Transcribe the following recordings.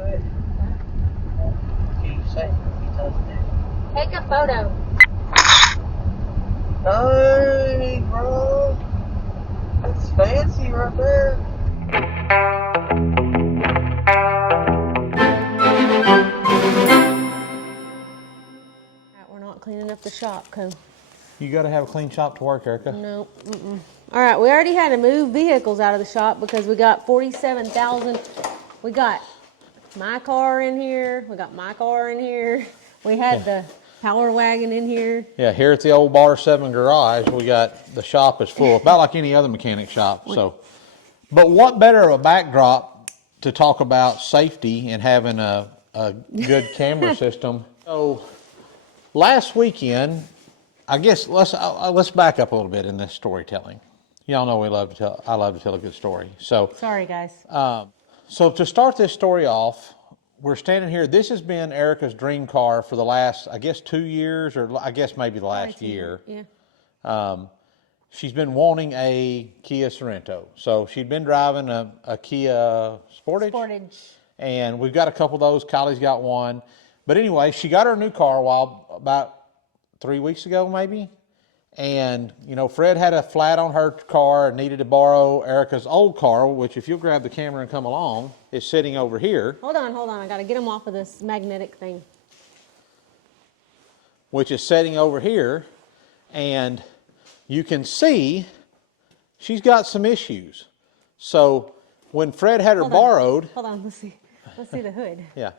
to it? Can you say? Can you tell us that? Take a photo. Hey, bro. That's fancy right there. We're not cleaning up the shop, because You got to have a clean shop to work, Erica. no. All right, we already had to move vehicles out of the shop because we got 47,000. We got my car in here. We got my car in here. We had the power wagon in here. Yeah, here at the old Bar 7 garage, we got the shop is full, about like any other mechanic shop. So, but what better of a backdrop to talk about safety and having a good camera system? So, last weekend, I guess let's back up a little bit in this storytelling. Y'all know I love to tell a good story. So, Sorry, guys. so to start this story off, we're standing here. This has been Erica's dream car for the last, I guess, 2 years, or I guess maybe the last year. Yeah. She's been wanting a Kia Sorento. So she'd been driving a Kia Sportage. And we've got a couple of those. Kylie's got one. But anyway, she got her new car about 3 weeks ago, maybe. And, you know, Fred had a flat on her car and needed to borrow Erica's old car, which if you'll grab the camera and come along, is sitting over here. Hold on. I got to get them off of this magnetic thing. Which is sitting over here. And you can see she's got some issues. So when Fred had her borrowed. Hold on, let's see the hood. Yeah.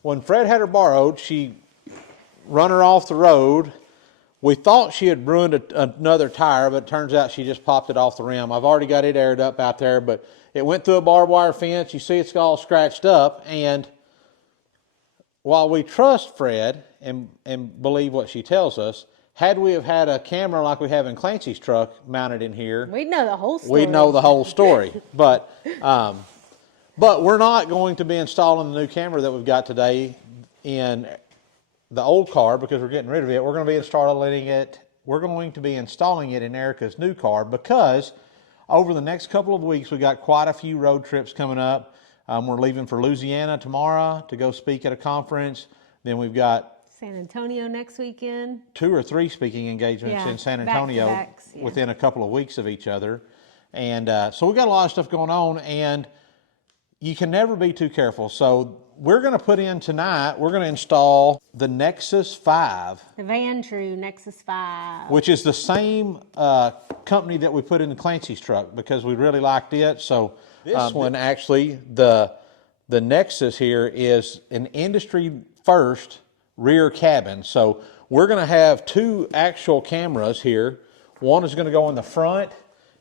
When Fred had her borrowed, she run her off the road. We thought she had ruined another tire, but it turns out she just popped it off the rim. I've already got it aired up out there, but it went through a barbed wire fence. You see it's all scratched up. And while we trust Fred and believe what she tells us, had we have had a camera like we have in Clancy's truck mounted in here, we'd know the whole story. We'd know the whole story. But we're not going to be installing the new camera that we've got today in the old car because we're getting rid of it. We're going to be installing it in Erica's new car because over the next couple of weeks we've got quite a few road trips coming up. We're leaving for Louisiana tomorrow to go speak at a conference. Then we've got San Antonio next weekend. 2 or 3 speaking engagements in San Antonio back-to-backs, within a couple of weeks of each other. And so we've got a lot of stuff going on, and you can never be too careful. So we're going to put in tonight, we're going to install the Nexus 5. The Vantrue Nexus 5. Which is the same company that we put in the Clancy's truck because we really liked it. So this one actually, the Nexus here is an industry first rear cabin. So we're going to have 2 actual cameras here. One is going to go in the front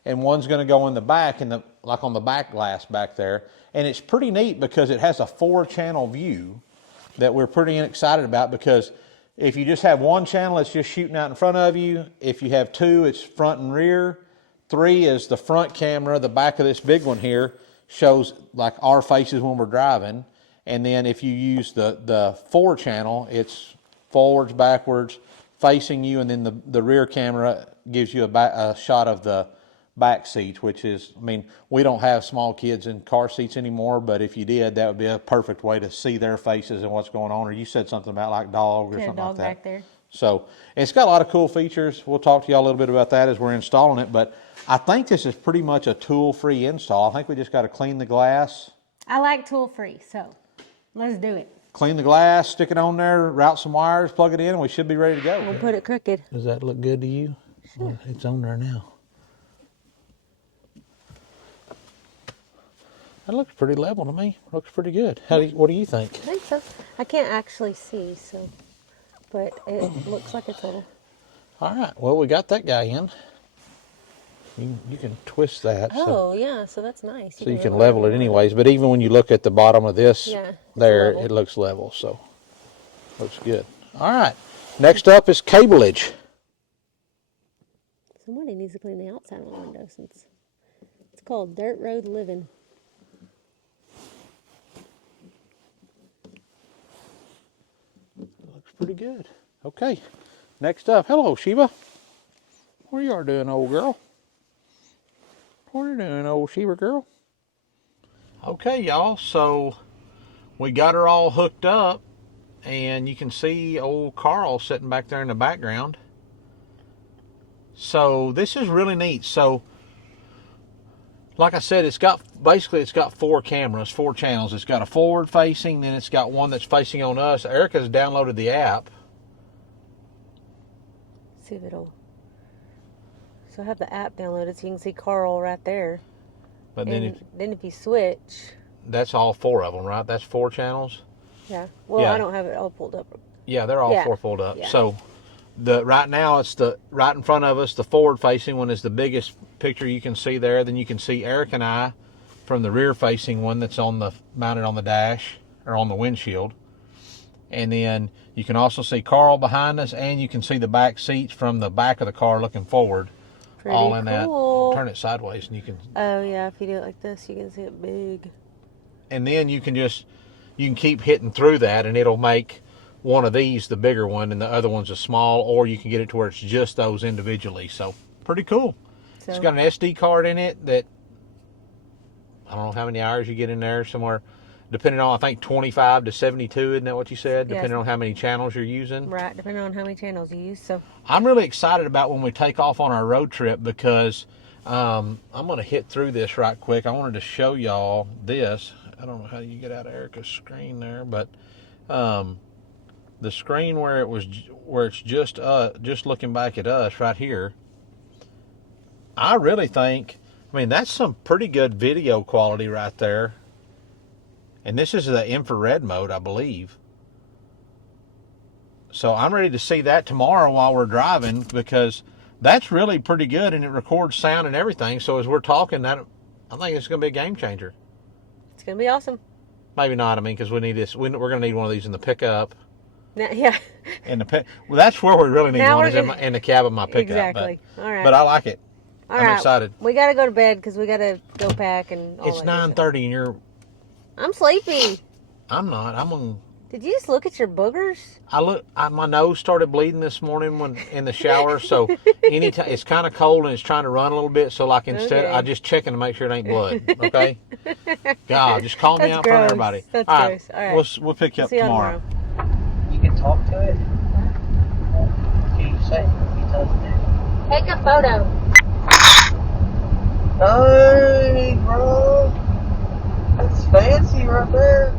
and one's going to go in the back, like on the back glass back there. And it's pretty neat because it has a 4-channel view that we're pretty excited about because if you just have 1 channel, it's just shooting out in front of you. If you have 2, it's front and rear. 3 is the front camera. The back of this big one here shows like our faces when we're driving. And then if you use the 4-channel, it's forwards, backwards, facing you, and then the rear camera gives you a shot of the back seats, which is, I mean, we don't have small kids in car seats anymore, but if you did, that would be a perfect way to see their faces and what's going on. Or you said something about like dog or something like that. Back there. So it's got a lot of cool features. We'll talk to y'all a little bit about that as we're installing it, but I think this is pretty much a tool-free install. I think we just got to clean the glass. I like tool-free, so let's do it. Clean the glass, stick it on there, route some wires, plug it in, and we should be ready to go. We'll put it crooked. Does that look good to you? Sure. It's on there now. That looks pretty level to me. Looks pretty good. What do you think? I think so. I can't actually see, so, but it looks like it's little. All right. Well, we got that guy in. You can twist that. Oh, yeah. So that's nice. So you can level it anyways. But even when you look at the bottom of this, there, it looks level. So looks good. All right. Next up is cableage. Somebody needs to clean the outside of the window since it's called Dirt Road Living. Looks pretty good. Okay. Next up, hello Sheba. What you are doing, old girl? What are you doing, old Sheba girl? Okay, y'all, so we got her all hooked up, and you can see old Carl sitting back there in the background. So this is really neat. So like I said, it's got 4 cameras, 4 channels. It's got a forward facing, then it's got one that's facing on us. Erica's downloaded the app. See if it'll. So I have the app downloaded so you can see Carl right there. But then if you switch, that's all 4 of them, right? That's 4 channels. Yeah. Well, yeah. I don't have it all pulled up. Yeah, they're all 4 pulled up. Yeah. So right now it's the right in front of us. The forward facing one is the biggest picture you can see there. Then you can see Eric and I from the rear facing one that's mounted on the dash or on the windshield. And then you can also see Carl behind us, and you can see the back seats from the back of the car looking forward. Pretty all in cool. that. Turn it sideways and you can. Oh yeah, if you do it like this, you can see it big. And then you can keep hitting through that, and it'll make one of these the bigger one, and the other one's a small, or you can get it to where it's just those individually. So pretty cool. So, it's got an SD card in it that I don't know how many hours you get in there, somewhere depending on, I think 25 to 72, isn't that what you said? Yes. Depending on how many channels you're using. Right, depending on how many channels you use. So I'm really excited about when we take off on our road trip, because I'm going to hit through this right quick. I wanted to show y'all this. I don't know how you get out of Erica's screen there, but the screen where it's just looking back at us right here, I really think, that's some pretty good video quality right there. And this is the infrared mode, I believe. So I'm ready to see that tomorrow while we're driving, because that's really pretty good, and it records sound and everything. So as we're talking, I think it's going to be a game changer. It's going to be awesome. Maybe not, because we need this. We're going to need one of these in the pickup. Now, yeah. Well, that's where we really need one, is in the cab of my pickup. Exactly. All right. But I like it. I'm excited. We got to go to bed because we got to go pack and all It's 9:30 and you're... I'm sleepy. I'm not. I'm on... Did you just look at your boogers? My nose started bleeding this morning when in the shower. So anytime it's kind of cold and it's trying to run a little bit. So instead, I just checking to make sure it ain't blood. Okay. God, just call me out in front of everybody. That's all gross. Right. All right. We'll pick you up See you tomorrow. You can talk to it. Can you say what he tells you to do? Take a photo. Hey, bro. That's fancy right there.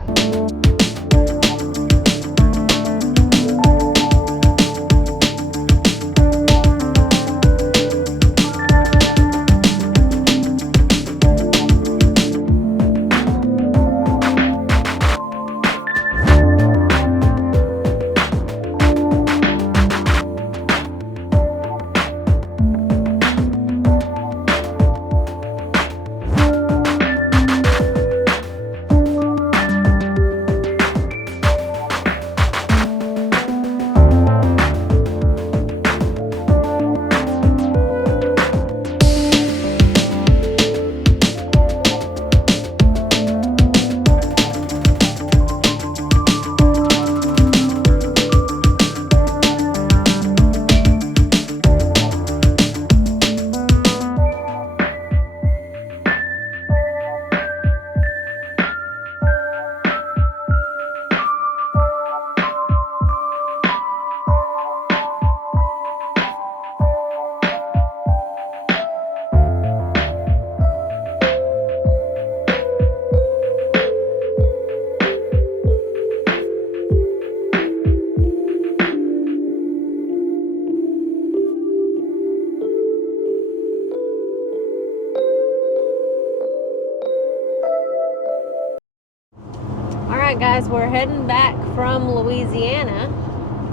Alright guys, we're heading back from Louisiana.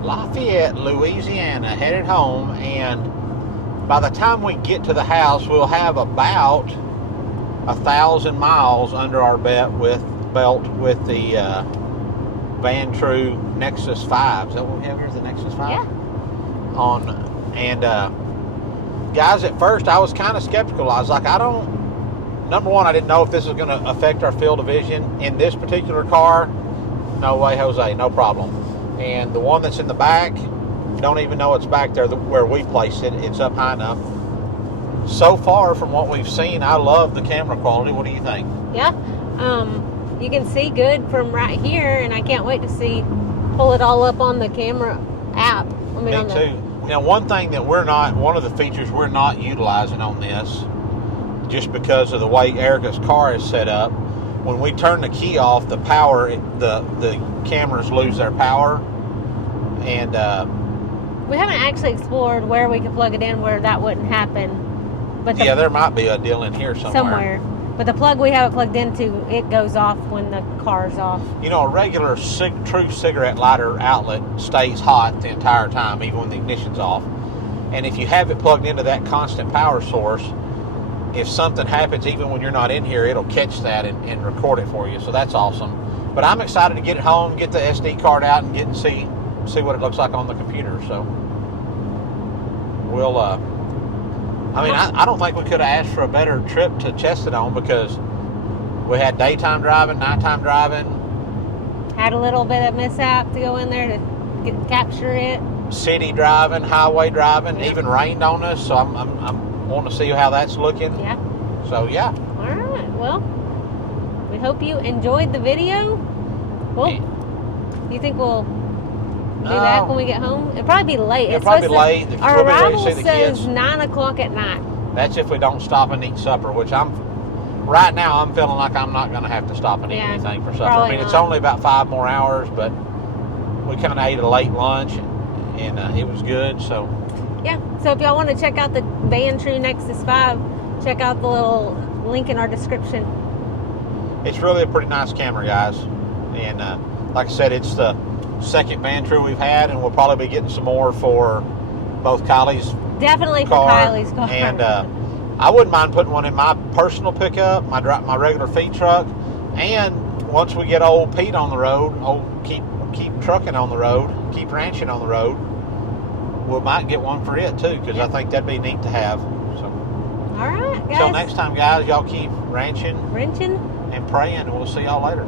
Lafayette, Louisiana, headed home, and by the time we get to the house, we'll have about 1,000 miles under our belt with the Vantrue Nexus 5. Is that what we have here? Is the Nexus 5? Yeah. Guys, at first I was kind of skeptical. I was like, number one, I didn't know if this was going to affect our field of vision. In this particular car, no way, Jose, no problem. And the one that's in the back, don't even know it's back there where we placed it. It's up high enough. So far from what we've seen, I love the camera quality. What do you think? Yeah, You can see good from right here, and I can't wait to pull it all up on the camera app. I mean, Me too. Now, one of the features we're not utilizing on this, just because of the way Erica's car is set up, when we turn the key off, the cameras lose their power, and we haven't actually explored where we could plug it in where that wouldn't happen. But there might be a deal in here somewhere. But the plug we have it plugged into, it goes off when the car's off. You know, a regular true cigarette lighter outlet stays hot the entire time, even when the ignition's off. And if you have it plugged into that constant power source, if something happens, even when you're not in here, it'll catch that and record it for you. So that's awesome. But I'm excited to get it home, get the SD card out, and see what it looks like on the computer. So we'll. I don't think we could have asked for a better trip to Chestatone, because we had daytime driving, nighttime driving. Had a little bit of mishap to go in there to capture it. City driving, highway driving, even rained on us. So I'm wanting to see how that's looking. Yeah. So yeah. All right. Well, we hope you enjoyed the video. Well, you think we'll be back when we get home? It'll probably be late. It'll probably be late. Our arrival says 9 o'clock at night. That's if we don't stop and eat supper, which right now I'm feeling like I'm not going to have to stop and eat anything for supper. I mean, it's only about 5 more hours, but we kind of ate a late lunch, and it was good. So yeah. So if y'all want to check out the Vantrue Nexus 5, check out the little link in our description. It's really a pretty nice camera, guys. And like I said, it's the second Vantrue we've had, and we'll probably be getting some more for both Kylie's Definitely car, for Kylie's car. And I wouldn't mind putting one in my personal pickup, my regular feed truck. And once we get old Pete on the road, keep trucking on the road, keep ranching on the road, we might get one for it too, because I think that'd be neat to have. So, all right, guys. Until next time, guys, y'all keep wrenching and praying, and we'll see y'all later.